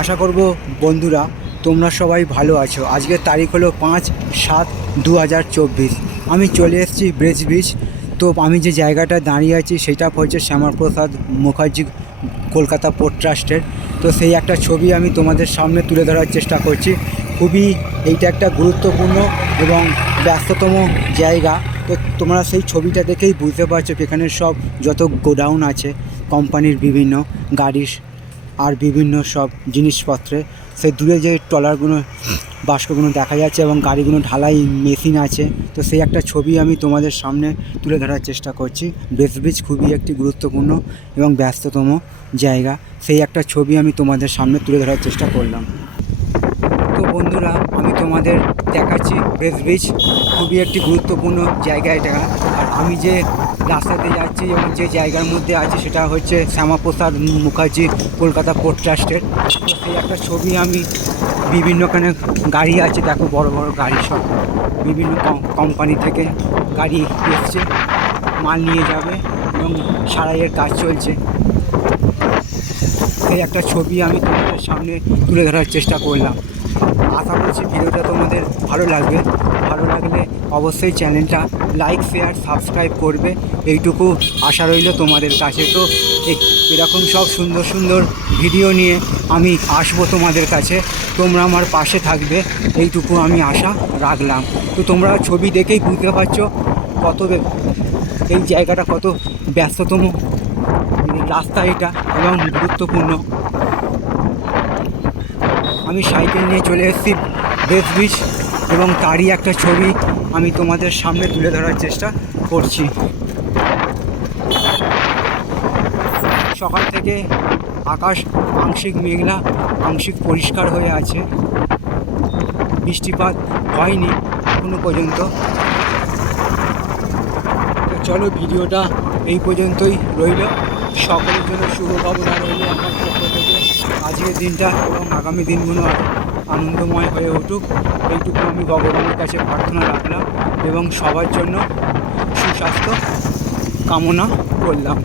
আশা করব বন্ধুরা, তোমরা সবাই ভালো আছো। আজকের তারিখ হলো পাঁচ সাত দু হাজার চব্বিশ। আমি চলে এসেছি ব্রেজ বিচ। তো আমি যে জায়গাটা দাঁড়িয়ে আছি, সেটা হচ্ছে শ্যামাপ্রসাদ মুখার্জি কলকাতা পোর্ট ট্রাস্টের। তো সেই একটা ছবি আমি তোমাদের সামনে তুলে ধরার চেষ্টা করছি। খুবই এইটা একটা গুরুত্বপূর্ণ এবং ব্যস্ততম জায়গা। তো তোমরা সেই ছবিটা দেখেই বুঝতে পারছ এখানে সব যত গোডাউন আছে, কোম্পানির বিভিন্ন গাড়ির আর বিভিন্ন সব জিনিসপত্রে সেই দূরে যে ট্রলারগুলো বাস্কগুলো দেখা যাচ্ছে এবং গাড়িগুলো ঢালাই মেশিন আছে। তো সেই একটা ছবি আমি তোমাদের সামনে তুলে ধরার চেষ্টা করছি। ব্রেস ব্রিজ খুবই একটি গুরুত্বপূর্ণ এবং ব্যস্ততম জায়গা। সেই একটা ছবি আমি তোমাদের সামনে তুলে ধরার চেষ্টা করলাম। বন্ধুরা, আমি তোমাদের দেখাচ্ছি ব্রেস ব্রিজ খুবই একটি গুরুত্বপূর্ণ জায়গা এটা। আর আমি যে রাস্তাতে যাচ্ছি এবং যে জায়গার মধ্যে আছে, সেটা হচ্ছে শ্যামাপ্রসাদ মুখার্জি কলকাতা পোর্ট ট্রাস্টের তো সেই একটা ছবি আমি বিভিন্নখানে গাড়ি আছে, দেখো বড় বড় গাড়ি সব। বিভিন্ন কোম্পানি থেকে গাড়ি এসছে, মাল নিয়ে যাবে এবং সারাইয়ের কাজ চলছে। সেই একটা ছবি আমি তোমাদের সামনে তুলে ধরার চেষ্টা করলাম। আশা করছি ভিডিওটা তোমাদের ভালো লাগবে। ভালো লাগলে অবশ্যই চ্যানেলটা লাইক শেয়ার সাবস্ক্রাইব করবে। এইটুকু আশা রইল তোমাদের কাছে। তো এরকম সব সুন্দর সুন্দর ভিডিও নিয়ে আমি আসব তোমাদের কাছে। তোমরা আমার পাশে থাকবে। এইটুকু আমি আশা রাখলাম। তো তোমরা ছবি দেখেই বুঝতে পারছ কত এই জায়গাটা কত ব্যস্ততম। রাস্তা এটা এবং গুরুত্বপূর্ণ। আমি সাইকেল নিয়ে চলে এসেছি বেস বিচ এবং তারই একটা ছবি আমি তোমাদের সামনে তুলে ধরার চেষ্টা করছি। সকাল থেকে আকাশ আংশিক মেঘলা, আংশিক পরিষ্কার হয়ে আছে। বৃষ্টিপাত হয়নি এখনও পর্যন্ত। চলো ভিডিওটা এই পর্যন্তই রইল। সকলের জন্য শুভ ভাবনা রইল আমার আজকের দিনটা এবং আগামী দিনগুলো আনন্দময় হয়ে উঠুক। এইটুকু আমি ভগবানের কাছে প্রার্থনা রাখলাম এবং সবার জন্য সুস্বাস্থ্য কামনা করলাম।